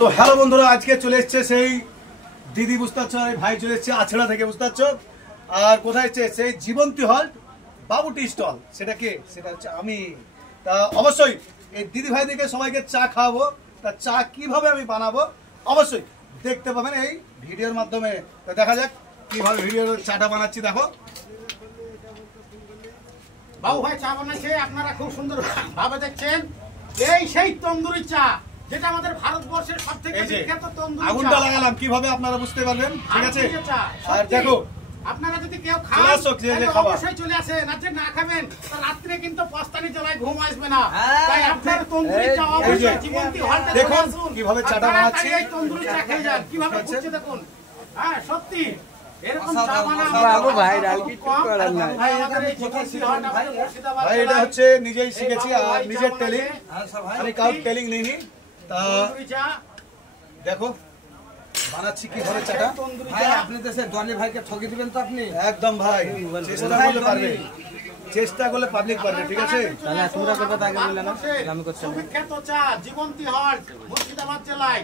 তো হ্যালো বন্ধুরা, আজকে চলে এসছে সেই দিদি, বুঝতে পারছো, ভাই চলে এসছে আছড়া থেকে, বুঝতে পারছো। আর কোথায় এসছে? সেই জীবন্তী হল্ট বাবু টি স্টল। সেটা কে? সেটা হচ্ছে আমি। তা অবশ্যই এই দিদি ভাইদেরকে সবাইকে চা খাওয়াবো। তা চা কিভাবে আমি বানাবো অবশ্যই দেখতে পাবেন এই ভিডিওর মাধ্যমে। তো দেখা যাক কিভাবে ভিডিওর চাটা বানাচ্ছি। দেখো বাবু ভাই চা বানাইছে, আপনারা খুব সুন্দর ভাবে দেখছেন। এই সেই তন্দুরি চা, যেটা আমাদের ভারতবর্ষের সবথেকে বিখ্যাত তন্দুরি চা। আগুনটা লাগালাম কিভাবে আপনারা বুঝতে পারবেন, ঠিক আছে? আর দেখো, আপনারা যদি কেউ খান অবশ্যই চলে আসেন, আর যে না খাবেন রাত্রে কিন্তু পস্তানি জ্বালায় ঘুম আসবে না। তাই আপনার তন্দুরি চা অবশ্যই জীবন্তী হল্টে দেখুন কিভাবে চাটা বানাচ্ছি। এই তন্দুরি চা খেয়ে যান, কিভাবে ফুটছে দেখুন। হ্যাঁ সত্যি এরকম চা বানানো বাবু ভাই আর কিছু করার নাই। ভাই আমাদের এই জীবন্তী হল্ট আমাদের মুর্শিদাবাদ ভাই এটা হচ্ছে নিজেই শিখেছি আর নিজের টেলিং, আমি কাউর টেলিং নিইনি। তা তন্দুরি চা দেখো বানাচ্ছি কিভাবে চাটা। ভাই আপনি তো সে ডলি ভাইকে ঠকি দিবেন তো আপনি? একদম ভাই, চেষ্টা করলে পারবে, চেষ্টা করলে পাবলিক পারবে, ঠিক আছে? তাহলে তোমরা করবে তো আগে বললে না, আমি করছি না। সুবিখ্যাত চা জীবন্তী হল্ট মুর্শিদাবাদ জেলায়।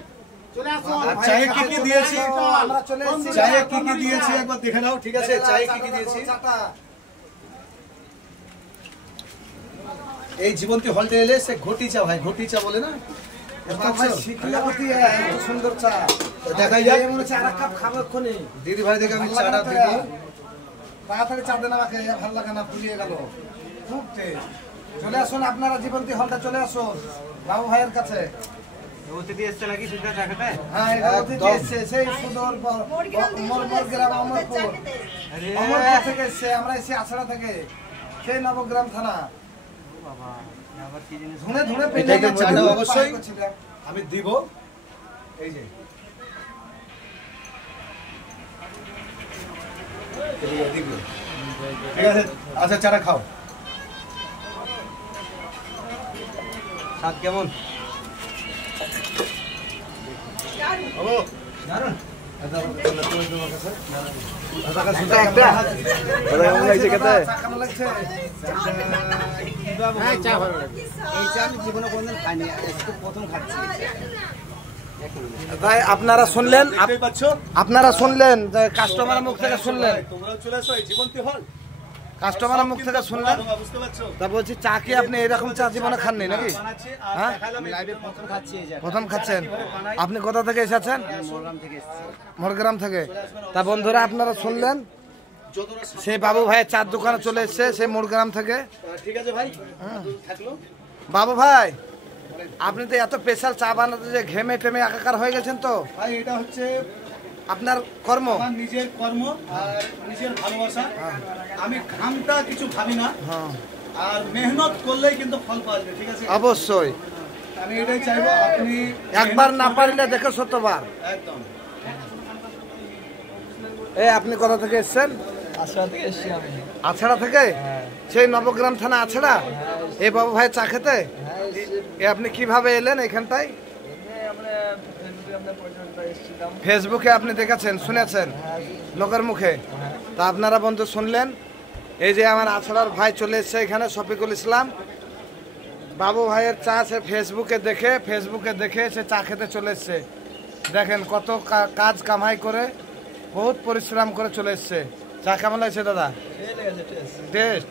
চলে আসুন। আর চায়ে কি কি দিয়েছি, আমরা চলে এসেছি। চায়ে কি কি দিয়েছি একবার দেখে নাও, ঠিক আছে? চায়ে কি কি দিয়েছি। এই জীবন্তী হল্টে এলে সে ঘটি চা, ভাই ঘটি চা বলে না, সুন্দর চা দেখাই যাক। মনে হচ্ছে আর এক কাপ খাবো এক্ষুনি। দিদি ভাই দেখে আমি চাটা দেবো। তাড়াতাড়ি চা দেন আমাকে, ভালো লাগে না, ফুলিয়ে গেল খুব টেস্ট। চলে আসুন আপনারা জীবন্তী হলটা, চলে আসুন বাবু ভাইয়ের কাছে। হ্যাঁ সেই সুন্দর মরমর গ্রাম, অমরপুর থেকে এসছে। আমরা এসেছি আছড়া থেকে, সেই নবগ্রাম থানা। ধুনে ধুনে এটাকে চাটা অবশ্যই আমি দিব। এই যে ঠিক আছে, আচ্ছা চাটা খাও। স্বাদ কেমন? ভাই আপনারা শুনলেন, আপনারা শুনলেন যে কাস্টমার মুখ থেকে শুনলেন, তোমরাও চলে আসো এই জীবন্তী হল। কাস্টমার মুখ থেকে শুনলেন। বুঝতে পারছো? তা বলছি চা কি আপনি এরকম চা জীবনে খাননি নাকি? বানাচ্ছি আর হ্যাঁ? দেখালাম লাইভে প্রথম খাচ্ছি। এই যে প্রথম খাচ্ছেন? আপনি কোথা থেকে এসেছেন? মোরগ্রাম থেকে এসেছি। মোরগ্রাম থেকে। তা বন্ধুরা আপনারা শুনলেন, সেই বাবু ভাইয়ের চার দোকানে চলে এসছে, সেই মোরগ্রাম থেকে। ঠিক আছে ভাই, থাকলো। বাবু ভাই আপনি তো এত স্পেশাল চা বানাতে যে ঘেমে টেমে একাকার হয়ে গেছেন তো? ভাই এটা হচ্ছে আপনার কর্ম, আমার নিজের কর্ম আর নিজের ভালোবাসা। আমি ঘামটা কিছু ভাবি না, আর মেহনত করলেই কিন্তু ফল পাওয়া যাবে, ঠিক আছে? অবশ্যই। আমি এটাই চাইবো, আপনি একবার না পারলে দেখে শতবার। একদম। এই আপনি কোথা থেকে এসছেন? আছড়া থেকে এসেছি আমি। আছড়া থেকে? সেই নবগ্রাম থানা আছড়া। এই বাবু ভাই চা খেতে এ আপনি কিভাবে এলেন এখানটায়? ফেসবুকে আপনি দেখেছেন, শুনেছেন লোকের মুখে। তা আপনারা বন্ধু শুনলেন, এই যে আমার আছড়ার ভাই চলে এসছে এখানে, শফিকুল ইসলাম। বাবু ভাইয়ের চা সে ফেসবুকে দেখে সে চা খেতে চলে এসছে। দেখেন কত কাজ কামাই করে, বহুত পরিশ্রম করে চলে এসছে। চা কেমন লাগছে দাদা? টেস্ট